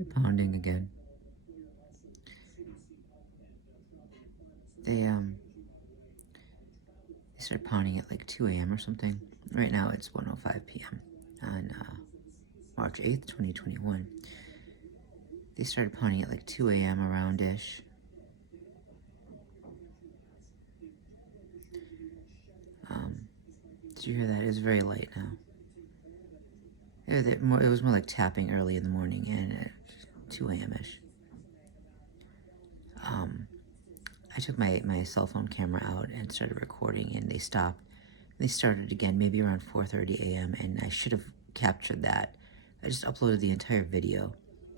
They're pounding again. They started pounding at like 2 a.m. or something. Right now it's 1:05 p.m. on March 8th, 2021. They started pounding at like 2 a.m. around-ish. Did you hear that? It was very light now. It was more like tapping early in the morning and at 2 a.m.-ish. I took my cell phone camera out and started recording, and they stopped. They started again maybe around 4:30 a.m. and I should have captured that. I just uploaded the entire video.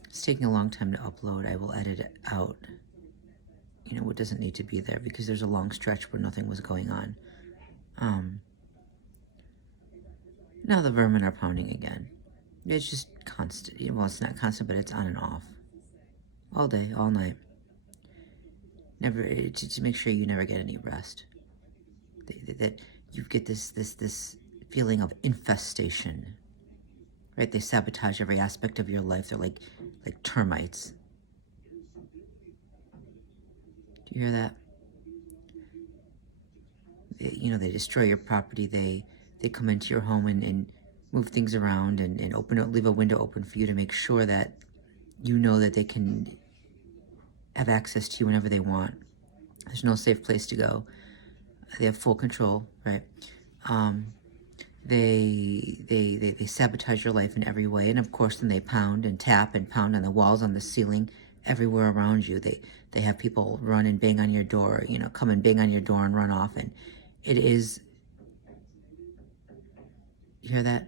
It's taking a long time to upload. I will edit it out, you know, what doesn't need to be there, because there's a long stretch where nothing was going on. Now the vermin are pounding again. It's just constant. Well, it's not constant, but it's on and off. All day, all night. Never, to make sure you never get any rest. That you get this feeling of infestation. Right? They sabotage every aspect of your life. They're like termites. Do you hear that? They destroy your property. They come into your home and move things around and leave a window open for you to make sure that you know that they can have access to you whenever they want. There's no safe place to go. They have full control, right? They sabotage your life in every way, and of course then they pound and tap and pound on the walls, on the ceiling, everywhere around you. They have people run and bang on your door, come and bang on your door and run off, and it is, you hear that?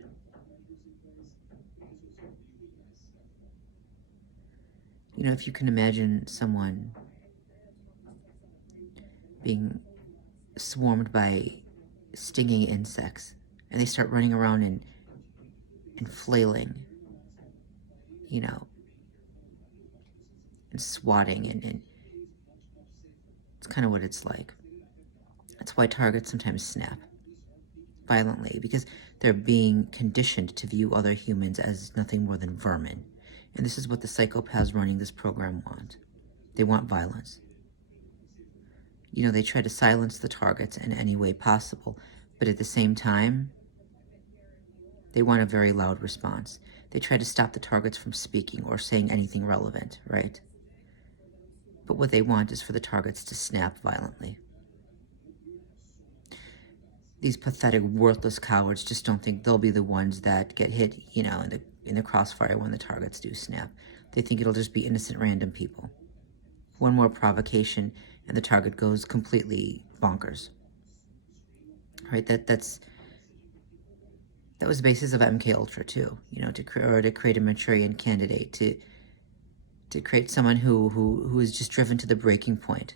If you can imagine someone being swarmed by stinging insects, and they start running around and flailing, and swatting, and it's kind of what it's like. That's why targets sometimes snap violently, because they're being conditioned to view other humans as nothing more than vermin. And this is what the psychopaths running this program want. They want violence. They try to silence the targets in any way possible, but at the same time, they want a very loud response. They try to stop the targets from speaking or saying anything relevant, right? But what they want is for the targets to snap violently. These pathetic, worthless cowards just don't think they'll be the ones that get hit, in the crossfire when the targets do snap. They think it'll just be innocent random people. One more provocation and the target goes completely bonkers. Right? That was the basis of MK Ultra too. To create a Manchurian candidate, to create someone who is just driven to the breaking point.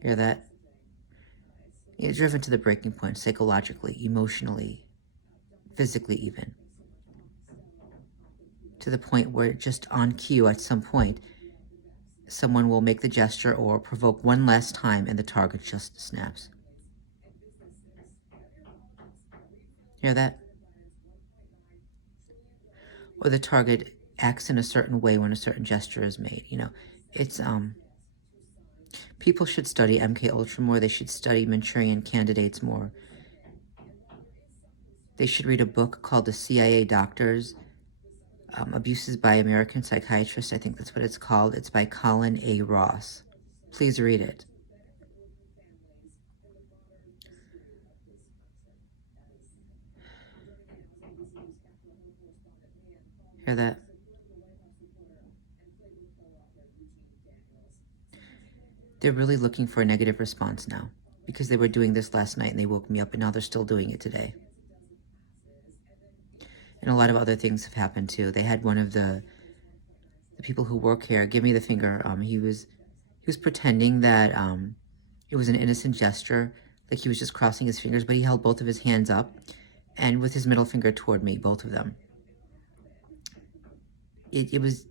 Hear that? You're driven to the breaking point psychologically, emotionally, physically even. To the point where just on cue at some point, someone will make the gesture or provoke one last time and the target just snaps. Hear that? Or the target acts in a certain way when a certain gesture is made. It's people should study MK Ultra more. They should study Manchurian candidates more. They should read a book called The CIA Doctors, Abuses by American Psychiatrists. I think that's what it's called. It's by Colin A. Ross. Please read it. Hear that? They're really looking for a negative response now, because they were doing this last night and they woke me up, and now they're still doing it today. And a lot of other things have happened too. They had one of the people who work here give me the finger. He was pretending that it was an innocent gesture, like he was just crossing his fingers, but he held both of his hands up and with his middle finger toward me, both of them. It was,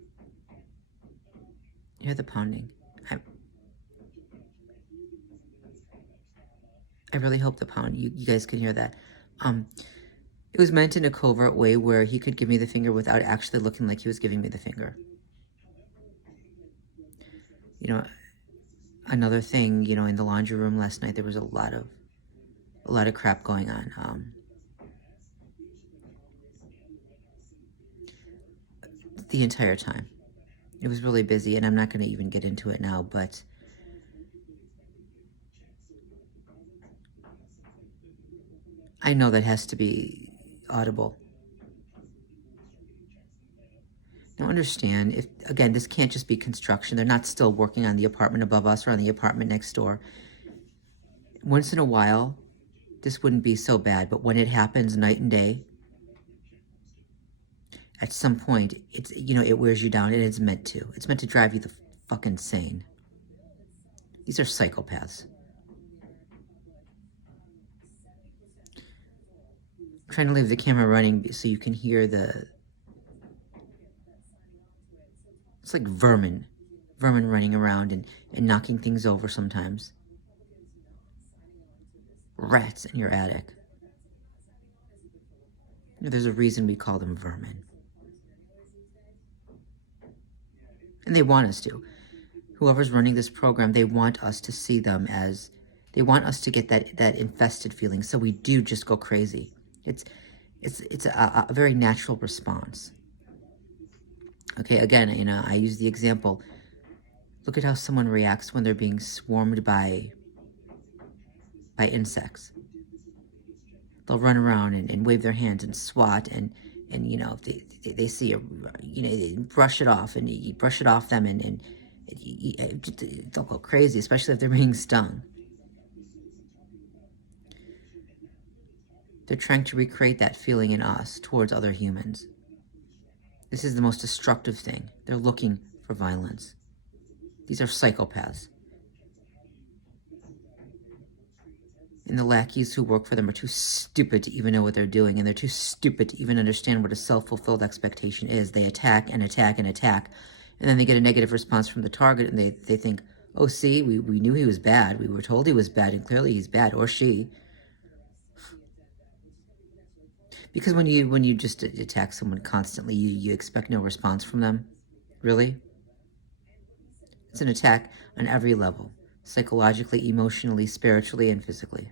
you hear the pounding. I really hope the pound, you guys can hear that. It was meant in a covert way where he could give me the finger without actually looking like he was giving me the finger. You know, another thing, you know, in the laundry room last night, there was a lot of crap going on. The entire time. It was really busy, and I'm not going to even get into it now, but I know that has to be audible. Now understand, if again, this can't just be construction. They're not still working on the apartment above us or on the apartment next door. Once in a while, this wouldn't be so bad, but when it happens night and day, at some point, it's, you know, it wears you down, and it's meant to. It's meant to drive you the fuck insane. These are psychopaths. I'm trying to leave the camera running so you can hear it's like vermin running around and knocking things over sometimes. Rats in your attic. You know, there's a reason we call them vermin. And they want us to. Whoever's running this program, they want us to see them as, they want us to get that infested feeling, so we do just go crazy. It's a very natural response. Okay, again, you know, I use the example. Look at how someone reacts when they're being swarmed by insects. They'll run around and wave their hands and swat, and you know, if they see a, you know, they brush it off, and you brush it off them, and they'll go crazy, especially if they're being stung. They're trying to recreate that feeling in us towards other humans. This is the most destructive thing. They're looking for violence. These are psychopaths. And the lackeys who work for them are too stupid to even know what they're doing, and they're too stupid to even understand what a self-fulfilled expectation is. They attack and attack and attack, and then they get a negative response from the target, and they think, oh, see, we knew he was bad. We were told he was bad, and clearly he's bad, or she. Because when you just attack someone constantly, you expect no response from them. Really? It's an attack on every level. Psychologically, emotionally, spiritually, and physically.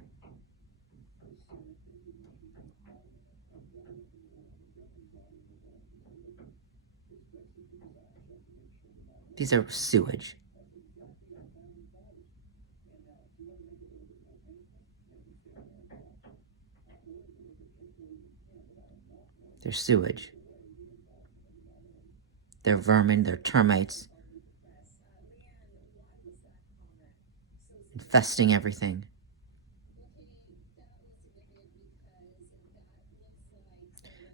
These are sewage. They're sewage. They're vermin, they're termites. Infesting everything.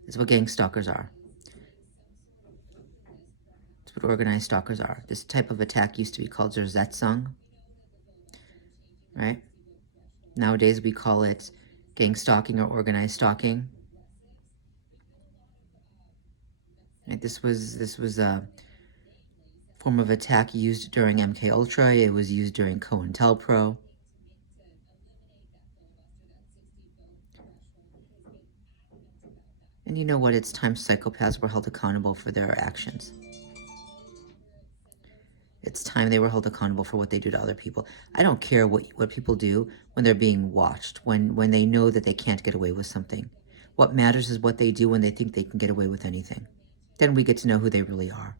This is what gang stalkers are. It's what organized stalkers are. This type of attack used to be called Zersetzung, right? Nowadays we call it gang stalking or organized stalking. Right? This was a form of attack used during MK Ultra. It was used during COINTELPRO. And you know what? It's time psychopaths were held accountable for their actions. It's time they were held accountable for what they do to other people. I don't care what people do when they're being watched, when they know that they can't get away with something. What matters is what they do when they think they can get away with anything. Then we get to know who they really are.